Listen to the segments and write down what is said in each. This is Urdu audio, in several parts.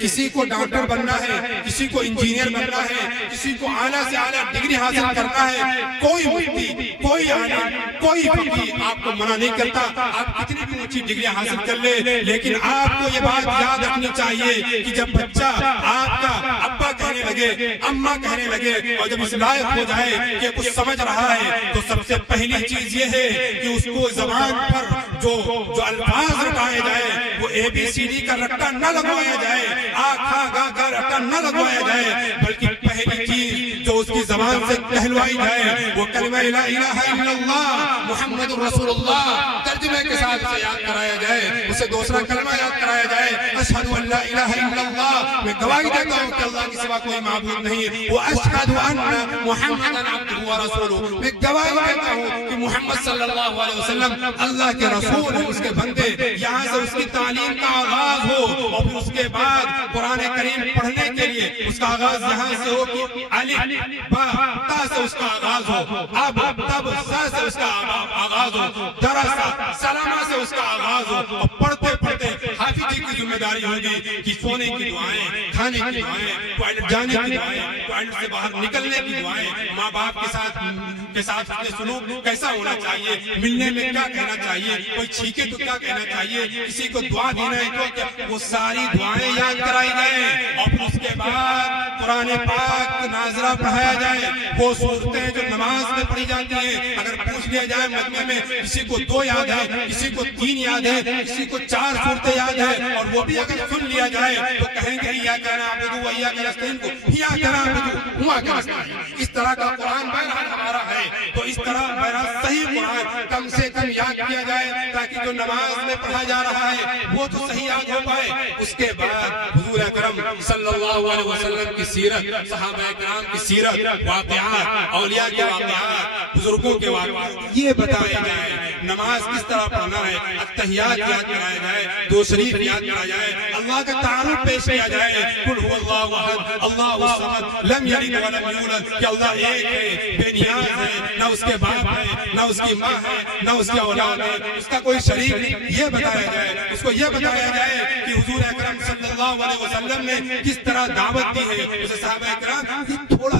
کسی کو ڈاکٹر بننا ہے، کسی کو انجینئر بننا ہے، کسی کو اعلیٰ سے اعلیٰ ڈگری حاصل کرنا ہے، کوئی مفتی، کوئی عالم، کوئی فقیہ آپ کو منع نہیں کرتا، آپ کتنی بھی اونچی ڈگری حاصل کر لے، لیکن آپ کو یہ بات یاد رکھنی چاہیے کہ جب بچہ آپ کا ابا کہنے لگے، اماں کہنے لگے، اور جب اس لائق ہو جائے کہ کچھ سمجھ رہا ہے، تو سب سے پہلی چیز یہ ہے کہ اس کو زبان پر جو الفاظ رٹائے جائے وہ اے بی سی ڈی کا رٹا نہ لگوایا جائے، آ کھا گا کا رٹا نہ لگوایا جائے، بلکہ پہلی چیز جو اس کی زبان سے کہلوائی جائے وہ کلمہ لا الہ الا اللہ محمد رسول اللہ ترجمے کے ساتھ اسے یاد کرایا جائے، اسے دوسرا کلمہ یاد کرایا جائے، اشہد ان لا الہ الا اللہ، میں گواہی دیتا ہوں کہ اللہ کے سوا کوئی معبود نہیں، واشہد ان محمدا عبدہ ورسولہ، میں گواہی دیتا ہوں کہ محمد صلی اللہ علیہ وسلم اللہ کے رسول ہیں، اس کے بندے، یہاں سے اس کی تعلیم کا آغاز ہو، اور پھر اس کے بعد قرآن کریم پڑھنے کے لیے اس کا آغاز یہاں سے ہو کہ الف با تا سے اس کا آغاز ہو، اب تب سا سے اس کا آغاز ہو، درس سلامہ سے اس کا آغاز ہو، اور پڑھتے پڑھتے حافظی کی ذمہ داری ہوگی کہ سونے کی دعائیں، کھانے کی دعائیں، ٹوائلٹ جانے کی دعائیں، ٹوائلٹ سے باہر نکلنے کی دعائیں، ماں باپ کے ساتھ سلوک کیسا ہونا چاہیے، ملنے میں کیا کہنا چاہیے، کوئی چھینکے تو کیا کہنا چاہیے، کسی کو دعا دینا ہے تو کیا، وہ ساری دعائیں یاد کرائی جائیں، اور پھر اس کے بعد قرآن پاک ناظرہ پڑھایا جائے، وہ صورتیں جو نماز میں پڑھی جاتی ہیں، اگر پوچھ لیا جائے مجمع میں کسی کو 2 یاد ہے، کسی کو 3 یاد ہے، کسی کو 4 صورتیں یاد ہے، اور وہ بھی اگر سن لیا جائے تو کہیں گے ایاک نعبد و ایاک نستعین کو ایاک نعبد و ایاک نستعین، اس طرح کا قرآن بہرحال ہمارا ہے، تو اس طرح بہرحال صحیح قرآن کم سے کم یاد کیا جائے تاکہ جو نماز میں پڑھا جا رہا ہے وہ تو صحیح یاد ہو پائے۔ اس کے بعد حضور اکرم صلی اللہ علیہ وسلم کی سیرت، صحابہ اکرام کی سیرت، واقعات، اولیاء کے واقعات، بزرگوں کے واقعات یہ بتائے جائے، نماز کس طرح پڑھنا ہے، التحیات یاد کرایا جائے، دو شریف یاد کرایا جائے، اللہ کا تعارف پیش کیا جائے، قل هو اللہ احد اللہ الصمد لم یلد ولم یولد، کہ اللہ ایک ہے، بے نیاز ہے، نہ اس کے باپ ہے، نہ اس کی ماں ہے، نہ اس کی اولاد ہے، اس کا کوئی شریک نہیں، یہ بتایا جائے، اس کو یہ بتایا جائے کہ حضور اکرم صلی اللہ علیہ وسلم نے کس طرح دعوت دی ہے، اسے صحابہ اکرام تھوڑا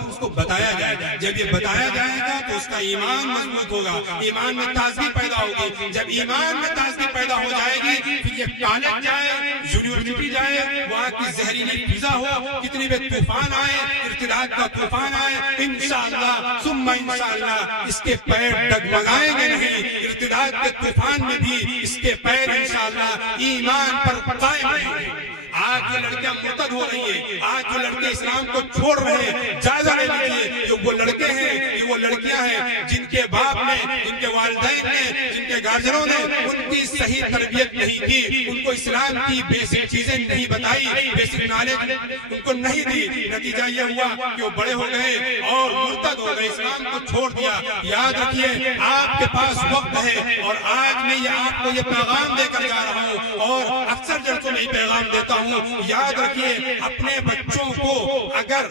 اس کو بتایا جائے، جب یہ بتایا جائے گا تو اس کا ایمان مضبوط ہوگا، ایمان میں تازگی پیدا ہوگی، جب ایمان میں تازگی پیدا ہو جائے گی پھر یہ کالج جائے، یونیورسٹی جائے، وہاں کی زہریلی فضا ہو، کتنی بھی طوفان آئے، ارتداد کا طوفان آئے، انشاءاللہ ثم انشاءاللہ اس کے پیر ڈگمگائیں گے نہیں، ارتداد کے طوفان میں بھی اس کے پیر انشاءاللہ ایمان پر قائم رہیں گے۔ آج جو لڑکیاں مرتد ہو رہی ہیں، آج جو لڑکے اسلام کو چھوڑ رہے ہیں، جائزہ لے لیجیے کہ وہ لڑکے ہیں، کہ وہ لڑکیاں ہیں جن کے باپ نے، جن کے والدین نے، جن کے گارجنوں نے ان کی صحیح تربیت نہیں کی، ان کو اسلام کی بیسک چیزیں نہیں بتائی، بیسک نالج ان کو نہیں دی، نتیجہ یہ ہوا کہ وہ بڑے ہو گئے اور مرتد ہو گئے، اسلام کو چھوڑ دیا۔ یاد رکھیے آپ کے پاس وقت ہے، اور آج میں آپ کو یہ پیغام دے کر جا رہا ہوں، اور اکثر جلسوں میں یہ پیغام دیتا ہوں، یاد رکھیے اپنے بچوں کو اگر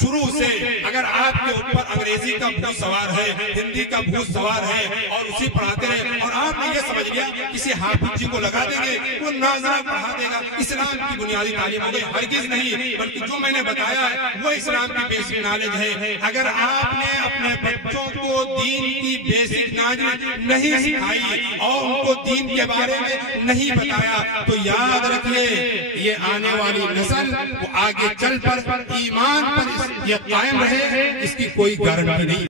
شروع سے اگر آپ کے اوپر انگریزی کا بھوت سوار ہے، ہندی کا بھوت سوار ہے، اور اسی پڑھاتے رہے، اور آپ نے یہ سمجھ لیا کسی حافظ جی کو لگا دیں گے وہ ناظرہ پڑھا دے گا، اسلام کی بنیادی تعلیم ہوگی، ہرگز نہیں، بلکہ جو میں نے بتایا ہے وہ اسلام کی بیسک نالج ہے۔ اگر آپ نے اپنے بچوں کو دین کی بیسک نالج نہیں سکھائی اور ان کو دین کے بارے میں نہیں بتایا تو یاد رکھیے یہ آنے والی نسل وہ آگے چل پر ایمان پر یہ قائم رہے، اس کی کوئی گارنٹی نہیں۔